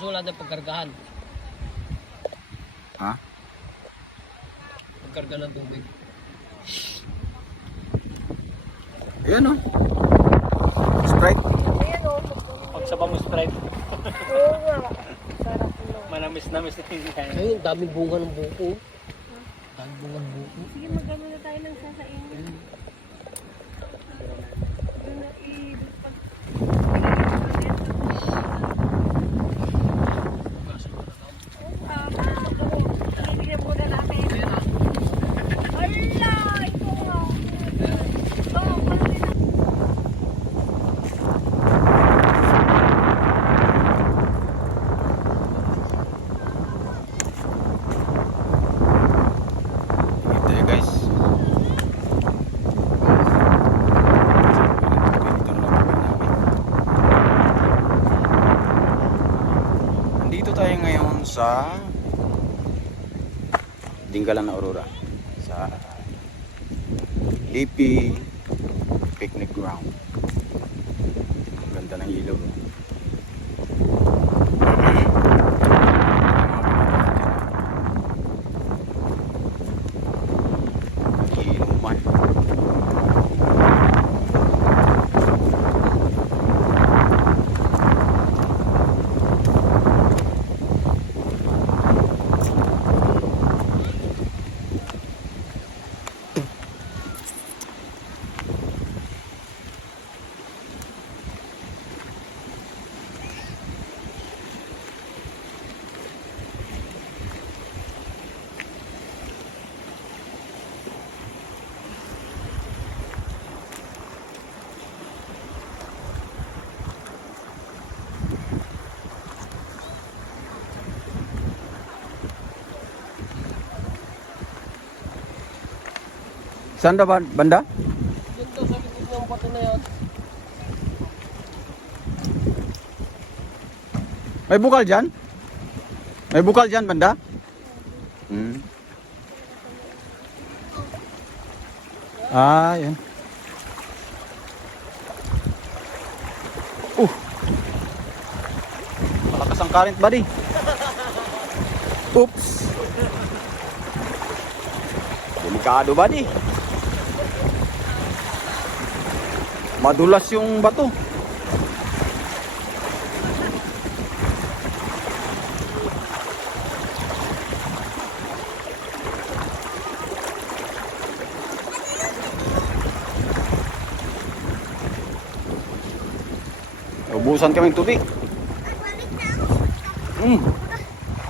Kaso wala tayong pagkargahan. Ha? Pagkarga ng tubig. Ayan o. Sprite. Ayan o. Pagsaba mo Sprite. Oo nga. Sarap mo. Manamis-namis na yung kain. Ayun, daming bunga ng buko. Daming bunga ng buko. Sige, magano na tayo ng sasain. Doon na pag bibigyan muna natin. Ala! Ito nga. Oo, parang Ito ya guys. Ito na lang namin. Nandito tayo ngayon sa Dinggalan na Aurora. Sa Lipi Picnic Ground. Ang ganda ng ilaw. Inuman. Saan daw banda? Yun daw, sa likod ng bato na yan. May bukal dyan? May bukal dyan banda? Ah, yan. Malakas ang current buddy. Oops. Delikado buddy. Madulas yung bato. Ubusan kaming tubig.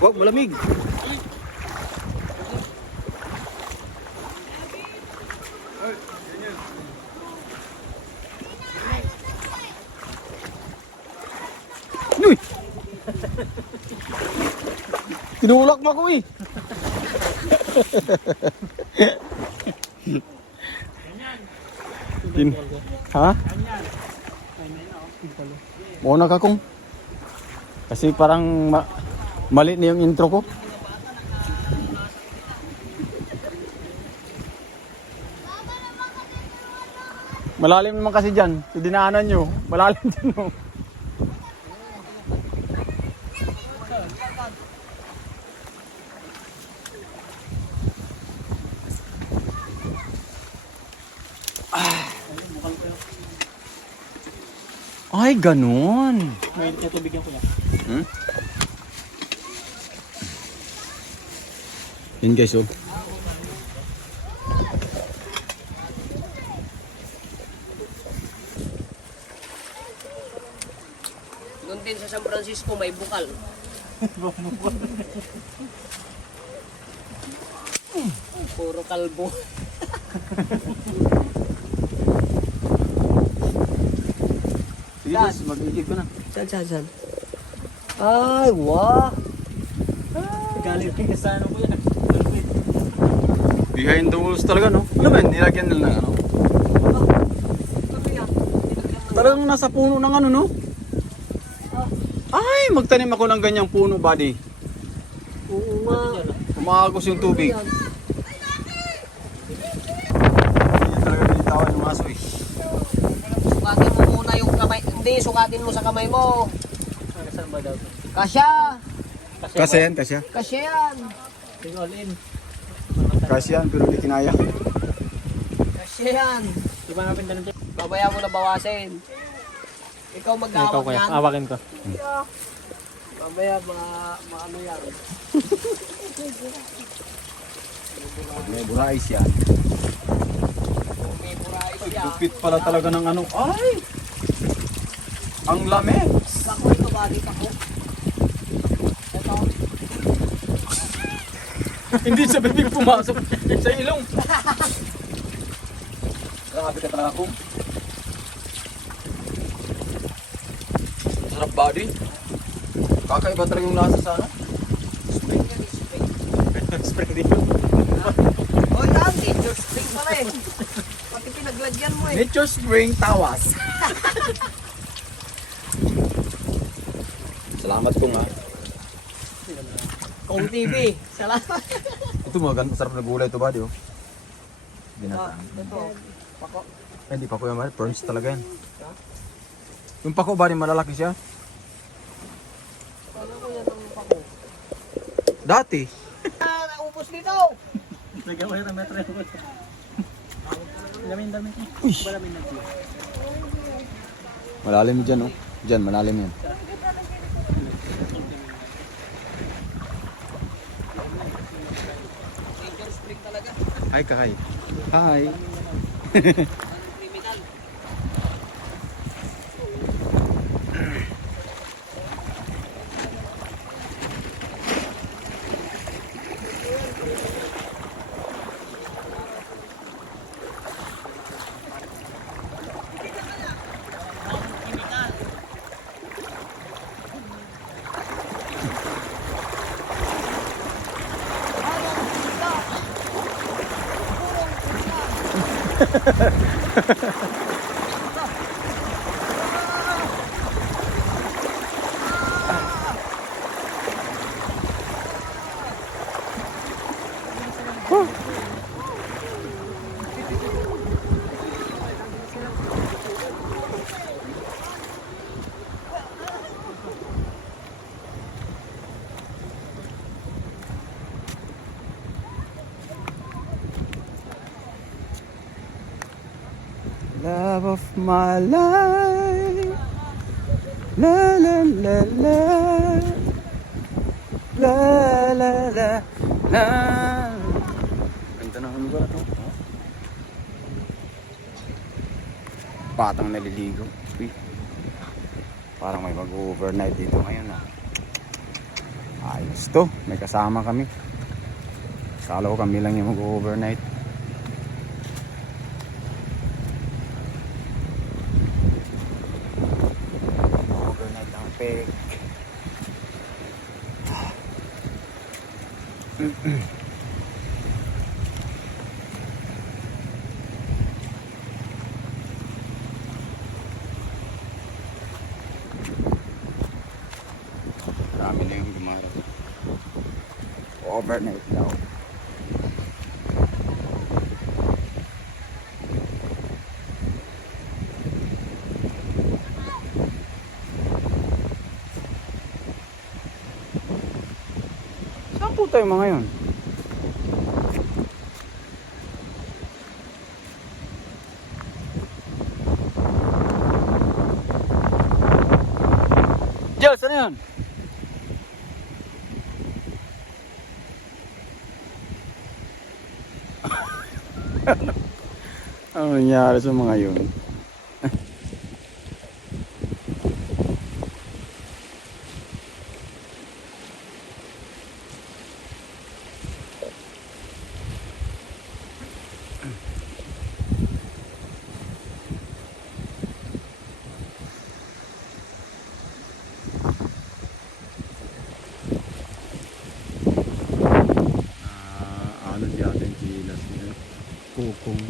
Wag malamig. Uy! Kinulak mo ko eh. Ha? Muna ka kung. Kasi parang mali na yung intro ko. Malalim naman kasi dyan. Sa dinaanan nyo. Malalim dyan mo. Ay, ganun. May tubigyan ko yan. Yun guys, oh. Doon din sa San Francisco may bukal. Puro kalbo. Sige guys, mag-igib ko na. Saan? Ay, wow! Galing kayo sa ano ko yan. Behind the walls talaga, no? Ano ba yun? Nilagyan nila ng ano? Talagang nasa puno ng ano, no? Ay, magtanim ako ng ganyang puno, buddy. Oo nga. Umagos yung tubig. Hindi talaga binitawan yung aso, eh. Sukatin mo muna yung kamay. Hindi, sukatin mo sa kamay mo. Saan ba daw? Kasya! Kasi yan, kasya. Kasya yan! Sige, all in. Kasya yan, pero di kinaya. Kasya yan! Di ba natin ganun? Babaya mo na bawasin. Ikaw Ikaw mag-awak kuya, yan. awakin ko. Mamaya maano yan. May burais yan. May burais yan. Lupit pala talaga ng ano. Ay! Ang lamig! Kako ito, balik ako. Ito. Hindi sa bibig pumasok sa ilong. Grabe ka talaga kung. Sarap body. Kakaiba talaga yung lasa sa ano. Spring yan, spring. Spring dito. Oh yan, nature spring pala eh. Pati pinaglagyan mo eh. Nature Spring Tawas. Salamat kong ha. Kong TV. Salamat. Ito maganda, sarap na gulay ito ba, di oh? Binatang. Ito. Pako. Ay, hindi pa ko yung prawns talaga yan. Yung pako ba, malalaki siya? Ano ko yan ang pako? Dati. Naupos dito. Lagyan mo yung metro. Dami. Uy. Maraming nag Malalim dyan oh. Dyan, malalim yan. Nature spring talaga. Hi, Kakay. Hi. Criminal. Love of my life. La la la la. La la la la. Ganda ng lugar to. Batang naliligo. Uy. Parang may mag-overnight dito ngayon ah. Ayos to. May kasama kami. Kala ko kami lang yung mag-overnight. Overnight ang peg. Marami na yung gumarap. Overnight daw. Saan po tayo mga yun? Jel, saan yun? Ano nangyari sa mga yun? Ano di ating kilas niya? Kukong.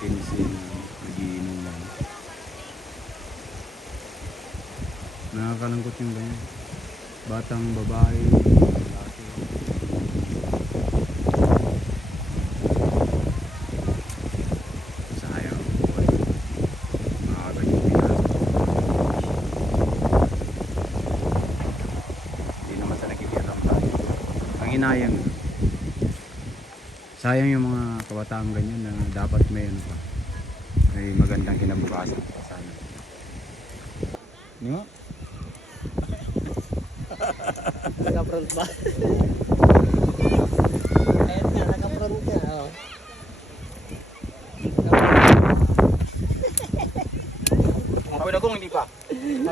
Kinsin, nagiinom lang. Nakakalangkot yung ganyan. Batang babae, lalaki. Sayang ang buhay. Maaga yung pinasok. Hindi naman sa nakikiram tayo. Ang inayang. Sayang yung mga kabataang ganyan na dapat may ano pa. May magandang kinabukasan pa sana. Di ba? Naka-front ba? Ayan nga, naka-front ka. Oh. Mapin akong hindi pa.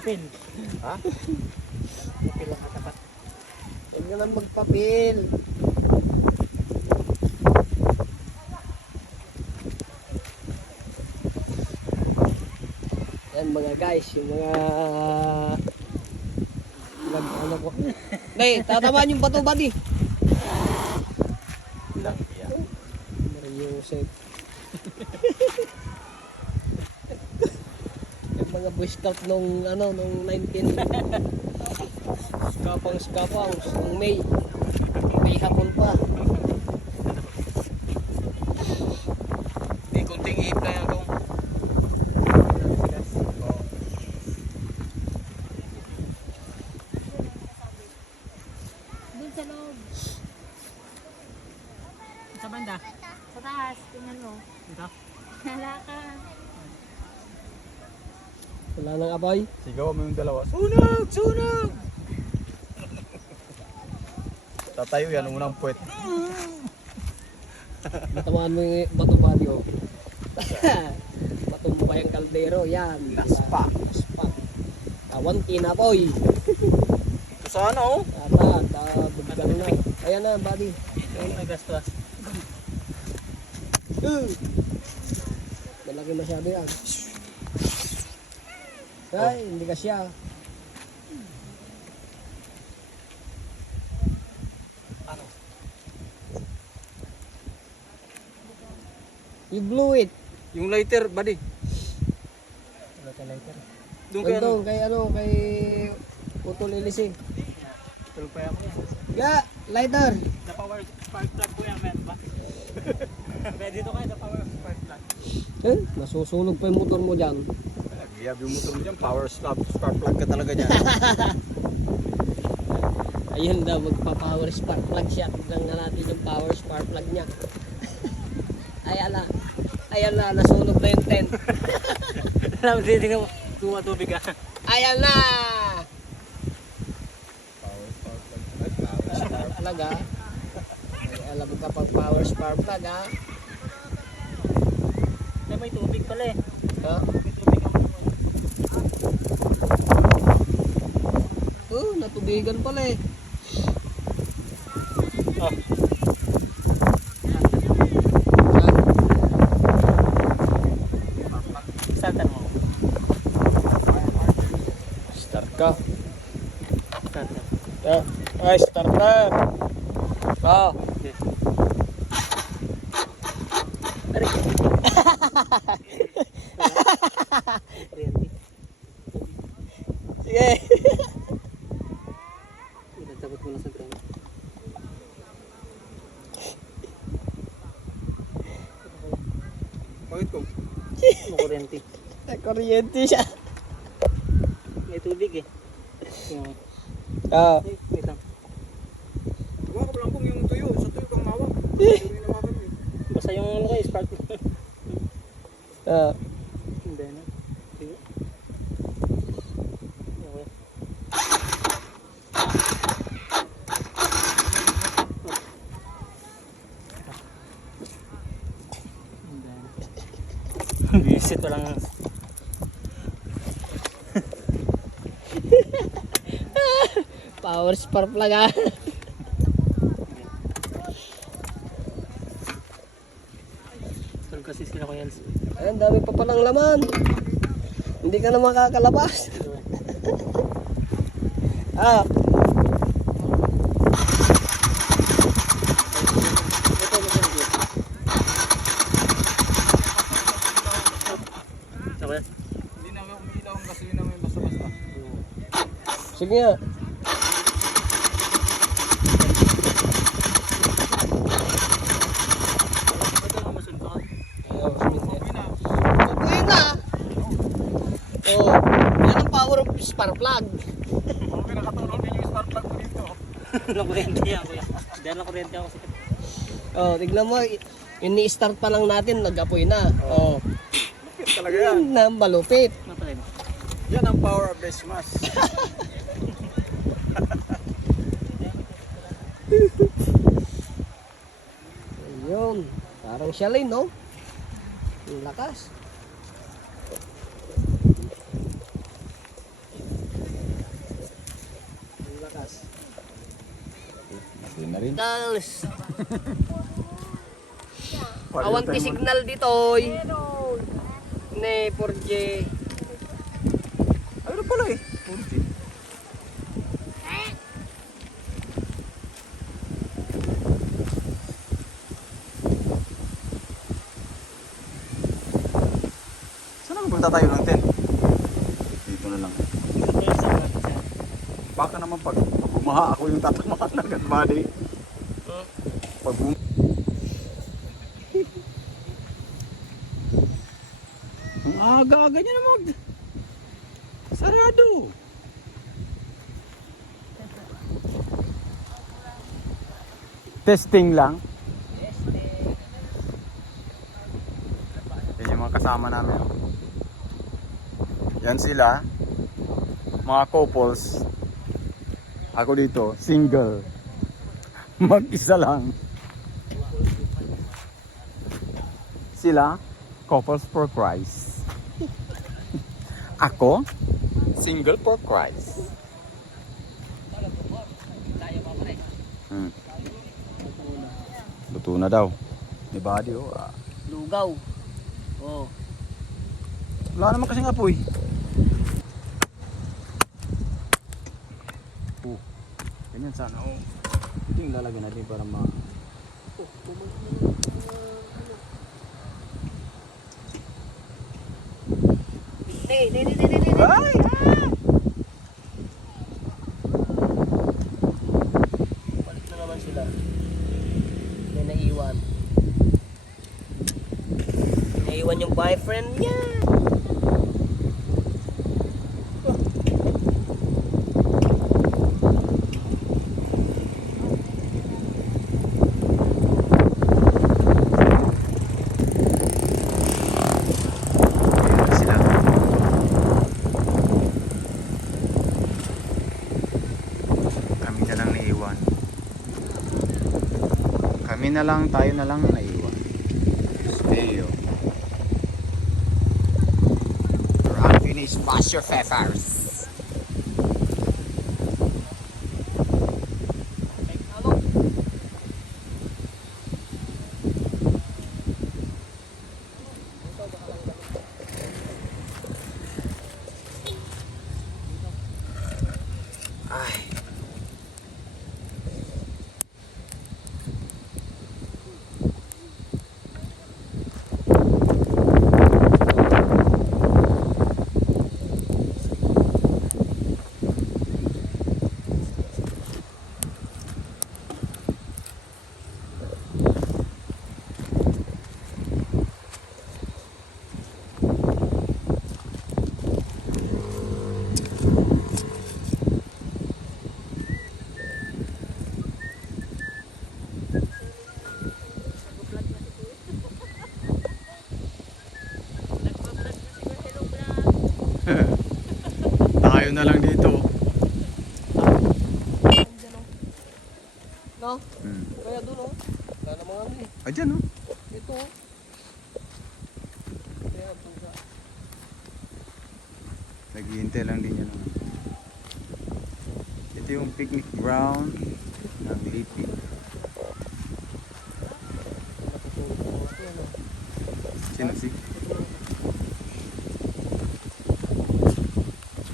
Kapin. Ha? Papil ang katapat. Huwag ka nang magpapil. Yan mga guys, yung mga ano po. Nay, tatamaan yung bato buddy. Lang yan. Mariusep. Yung mga Boy Scout nung ano, nung 19 skapang nung May. May hapon pa. May kunting ihip na yan kung. Doon sa loob. Sa banda. Sa taas. Tingnan mo. Ito. Hala ka. Wala nang aboy. Sigaw mo yung dalawa. Sunog! Sunog! Tatayo yan, unang puwet. Matamaan mo yung bato buddy oh. Matumpay ang kaldero. Yan. Spa. Spa. Tawan kinapoy. Sana oh. Tata, buggang na. Ayan na, buddy. Yung nagastos. Malaki masyado yan. Ay, hindi ka siya. Ano? You blew it. Yung lighter, buddy. Wala ka lighter. Doon kaya Doon, kay Putol Ilising. Tulog pa ako yan. Ya, lighter. Sa power spark plug ko yan, men ba? Kaya dito kayo sa power spark plug. Nasusunog pa yung motor mo dyan. Nagliyab yung motor mo dyan, power spark plug ka talaga dyan. Ayun daw, magpa-power spark plug siya. Tignan nga natin yung power spark plug niya. Ayan na, nasunog na yung tent. Alam, titignan mo. Kuha tubig ah. Ayan na! Power spark plug. Spark plug ha. Ay, alam ka pag power spark plug ha. May tubig pala eh. Ha? May tubig ang Natubigan pala eh. Oh. Startan mo. Start ka. Startan. Ay, start na. Ah. Okay. Sige. Dapat mo na sa ground. Bakit ko? Makurente. Kuryente siya. May tubig eh. Yung... Ah. Ay, wait lang. Gawa ko lang kung yung tuyo. Sa tuyo kang mawag. Yung inawakan mo. Basta yung ano kayo, spark. Ah. Hindi na. Sige. Okay. Visit pa lang. Power spark plug ah. Tulog kasi sila ko yan. Ayun, dami pa palang laman. Hindi ka na makakalabas. Ah. Sige nga. Ito ang masunod. Tukuyin na. Oh, yan ang power of spark plug. Okay, nakatulong din yung spark plug ko dito. Walang kuryente yan, kuya. Diyan lang kuryente ako. Oh, tignan mo. Yung ni-start pa lang natin, nag-apoy na. Oh. Lupit talaga yan. Yan na, malupit. Napalay mo. Yan ang power of Desmas. Ayun. Parang siya rin, no? Ang lakas. Ang lakas. Natin na rin. Signals. Awanti signal dito, oy. Ne, 4G. Ano pala eh? 4G. Saan ako punta tayo ng tent? Dito na lang. Baka naman pag bumaha ako yung tatamaan ng gadbody. Pag ang aga-aga niya naman. Sarado. Testing lang. Yan yung mga kasama namin. Yan sila. Mga couples. Ako dito, single. Mag-isa lang. Sila, couples for Christ. Ako, single for Christ. Hmm. Luto na daw. Ni body oh. Lugaw. Oh. Wala naman kasing apoy. Ganyan sana oh. Ito yung lalagyan natin para ma... Ay! Balik na naman sila. May naiwan. Naiwan yung boyfriend niya. Sila. Kami na lang naiwan. Kami na lang, tayo na lang naiwan. Stay. Your unfinished master pfeffers. Ay. Tayo na lang dito. No? Hmm. Kaya doon, oh. Wala namang ano eh. Ay, dyan, oh. Ito, oh. Kaya pusa. Naghihintay lang din yan. Ito yung picnic ground ng Lipi. Sino si?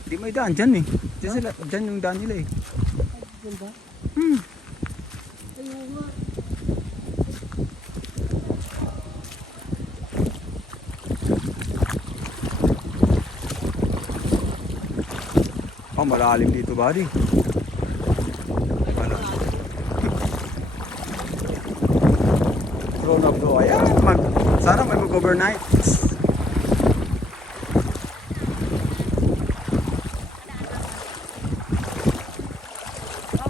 Di may daan dyan eh. Dyan, sila, dyan yung daan nila eh. Yan ba? Hmm. Ayun nga. Oh, malalim dito, buddy. Ano? Flow na flow. Ayan, sana may mag-overnight.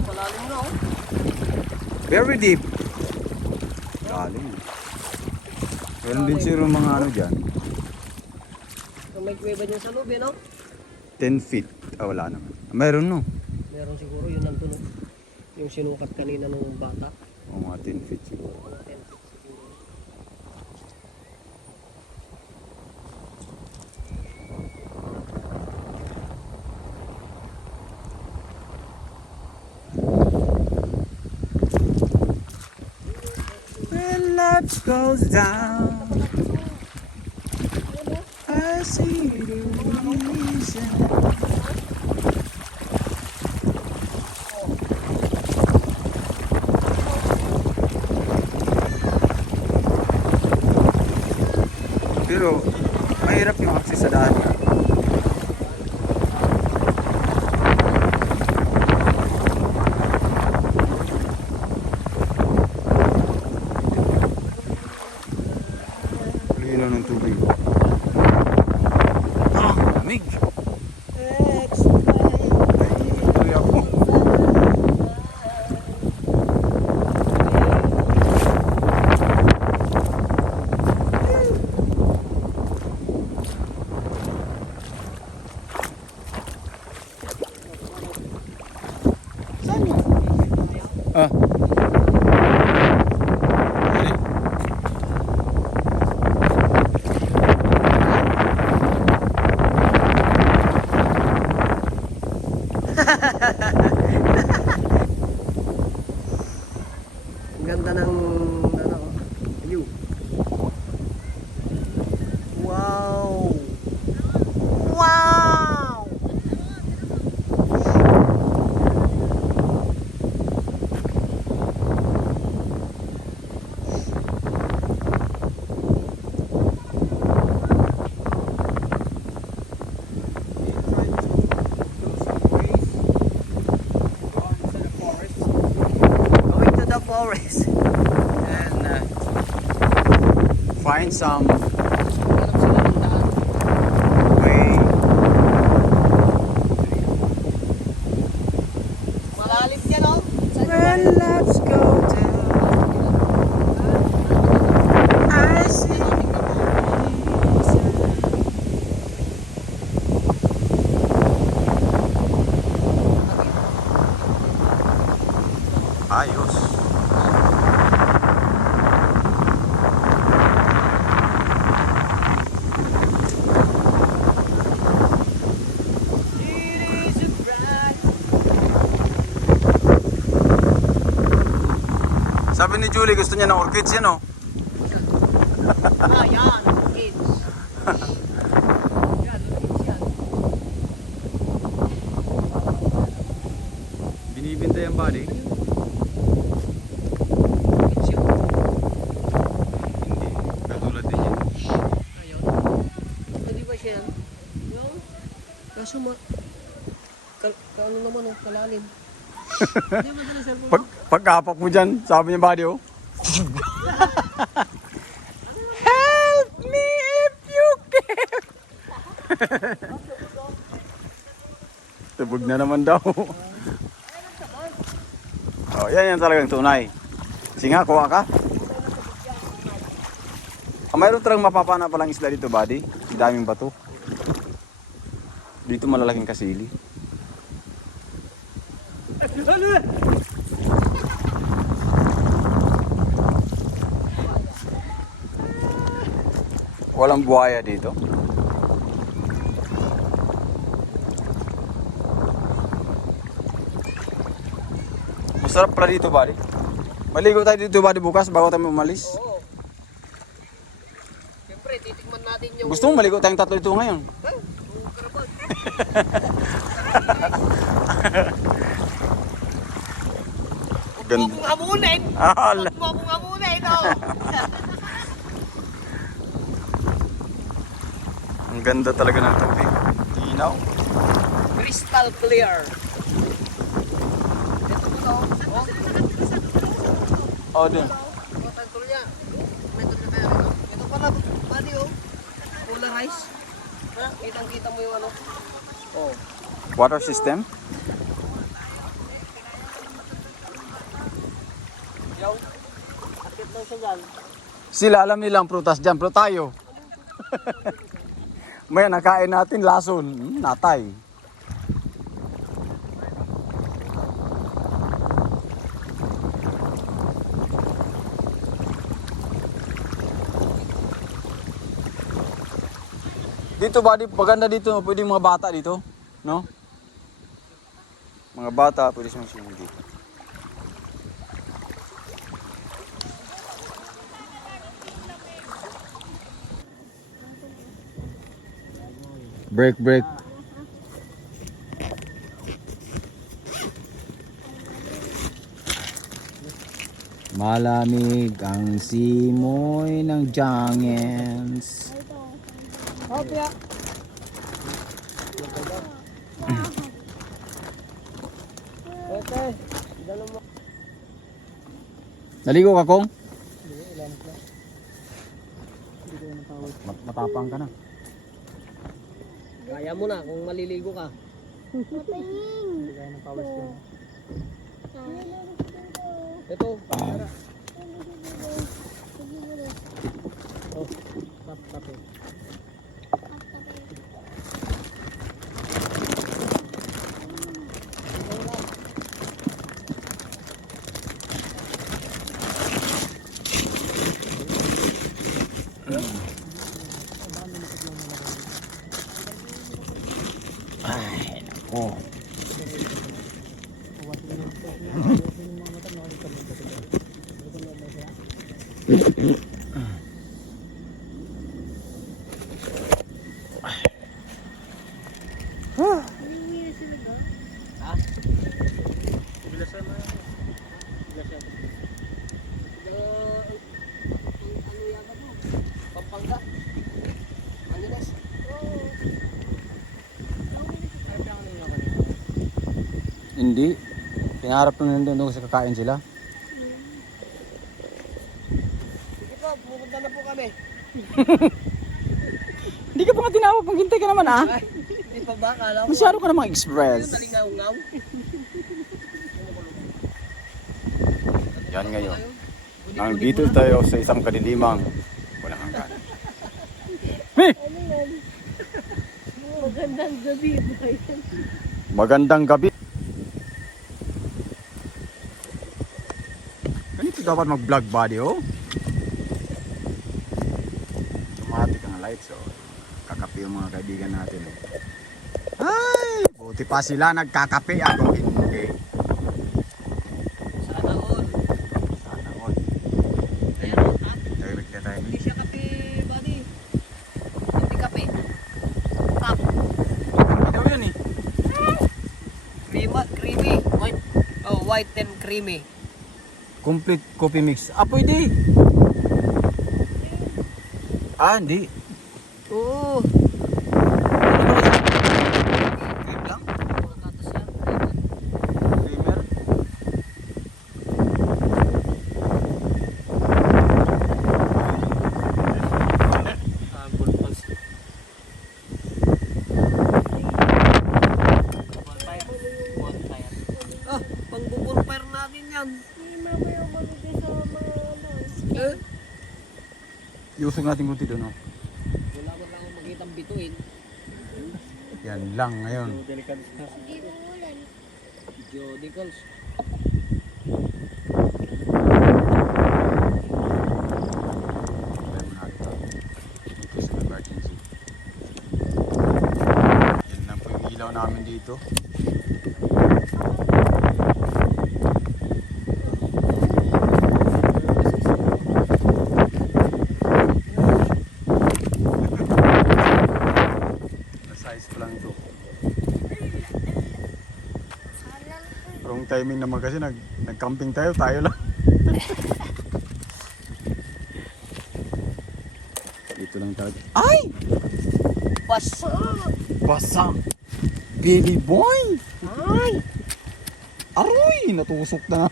Malalim na oh. Very deep. Lalim. Meron din siguro mga ano dyan. Kung may kuweba dyan sa loob eh, no? 10 feet. Ah, wala naman. Meron no. Meron siguro, yun nandun oh. Yung sinukat kanina nung bata. O mga 10 feet siguro. Mga 10 feet siguro. When life goes down, I see the reason. Pero mahirap yung access sa daan. Lino ng tubig. Ah, lamig. Tuloy ako. Saan yun? Ah. Dali. Ang ganda ng ano, view. Wow! Wow! Going to the forest. And find some Hanap sila ng daan. way. Malalim yan oh. When lights go down, I see the reason. Ayos. Sabi ni Julie, gusto niya ng orchids yan, oh. Ah, yan. Kids. Yan, kids yan. Binibinta yung body? Kids yun. Hindi. Katulad din yan. Ayun. Hindi ba siya yan? Yung? Kaso ano naman oh, kalalim. Hindi mo dala cellphone mo? Pagkapak mo dyan, sabi niya body, oh. Help me if you can. Tubog na naman daw. Oh, yan talagang tunay. Singa, kuha ka. Mayroon talagang mapapana palang isla dito, buddy. Daming bato. Dito malalaking kasili. Walang buhaya dito. Masarap pala dito, buddy. Maligo tayo dito, buddy, bukas bago tayo umalis. Oo. Siyempre, titikman natin yung... Gusto mo maligo tayong tatlo dito ngayon? Yung karabag. Huwag mo akong hamunin! Huwag mo akong hamunin, oh! Ang ganda talaga ng tubig. Inaw. Crystal clear. Ito po daw. Oh, din. Oh, tagtol niya. Meron na kaya ito. Ito pala, buddy, oh. Polarize. Ha? Kitang-kita mo yung ano. Oh. Water system? Yaw. Akit lang siya dyan. Sila alam nilang prutas dyan, pero tayo. Maya nakain natin lason. Natay. Dito ba, maganda dito, pwede mga bata dito, no? Mga bata, pwede silang swimming dito. Break, break. Malamig ang simoy ng Giants. Oh, piya. Okay. Dalo mo. Naligo ka, Kong? Matapang ka na. Kaya mo na kung maliligo ka. Ito. Tara. Oh, tap. Ay, nako. Pampanga. Angeles. Hindi. Pinarap lang nandun sa kakain sila. Sige po, pupunta na po kami. Hindi ka pa nga tinawag, maghintay ka naman ah. Ay, hindi pa ba? Kala ko. Masyado ka namang Yung express. nalingaw-ngaw. Yan ngayon. Nandito tayo sa isang kadilimang walang hanggan. Magandang gabi ba yan? Magandang gabi. Ganito dapat mag-vlog buddy, oh. Automatic ang lights, oh. Kakape yung mga kaibigan natin, oh. Ay, buti pa sila nagkakape, ako hindi. Sana all. Sana all. Ayan o, ha? Tahimik na tahimik. Hindi siya kape, buddy. Hindi kape. Tap. Ito yun eh. Creamy. White. Oh, white and creamy. Complete coffee mix. Ah, pwede. Ah, hindi. Oo. Cream lang? Pagkatas yan. Creamer? Sample pals. One time. Ah, pang-bonfire natin yan. Hindi mamaya magiging sa mga ano. Eh? Iusog natin kunti doon, oh. Wala mo lang akong makitang bituin. Yan lang ngayon. Delikado siya. Hindi uulan. Jodicals. Tayo mo natin ito. Ito sa emergency. Yan lang po yung ilaw namin dito. Na-size ko lang ito. Wrong timing naman kasi nag-camping tayo lang. Dito lang tayo. Ay! Basa! Basa! Billy Boy! Ay! Aroy! Natusok na.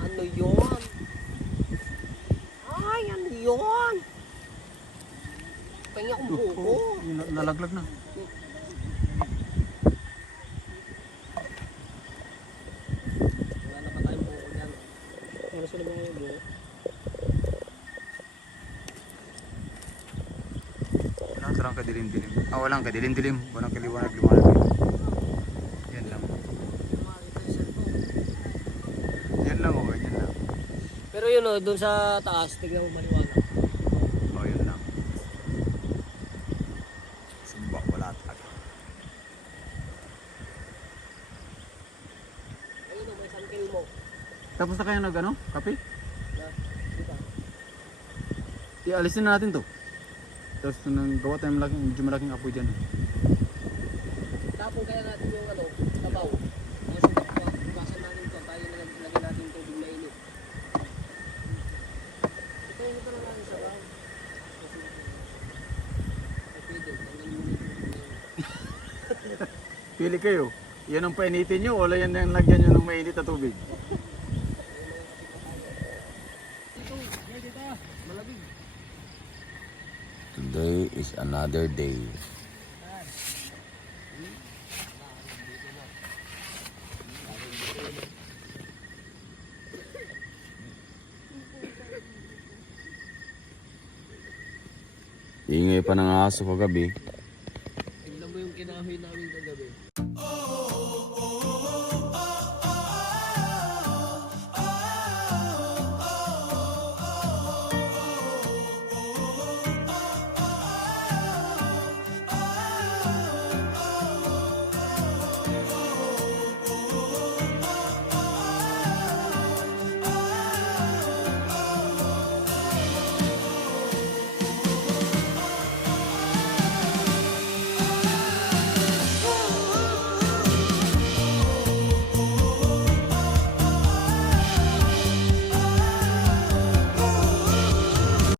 Ano yun? Ay, ano yun? Pahinga kong buko. Nalaglag na. Wala na pa tayong buko dyan. Wala sila mga yung buko. Walang kadilim-dilim. Walang kadilim-dilim. Walang kaliwanag-liwanag. Yan lang. Yan lang o, ganyan lang. Pero yun o, doon sa taas, tignan mo maliwanag. Yun lang. Sumbak, wala talaga. Ayun o, may sangkil mo. Tapos na kayo nag kape? Diba? Ialisin na natin to. Tapos nang gawa tayo medyo malaking apoy dyan. Tapon kaya natin yung ano, tabaw. Tapos bukasan natin ito, tayo nalagyan natin yung tubig na init. Ito yung ito na natin sa baw. Pwede, tanggalin mo na yung tubig na yun. Pili kayo. Yan ang painitin nyo o yan ang lagyan nyo ng mainit na tubig? Today is another day. Ingay pa ng aso kagabi. Tignan mo yung kinahoy namin kagabi.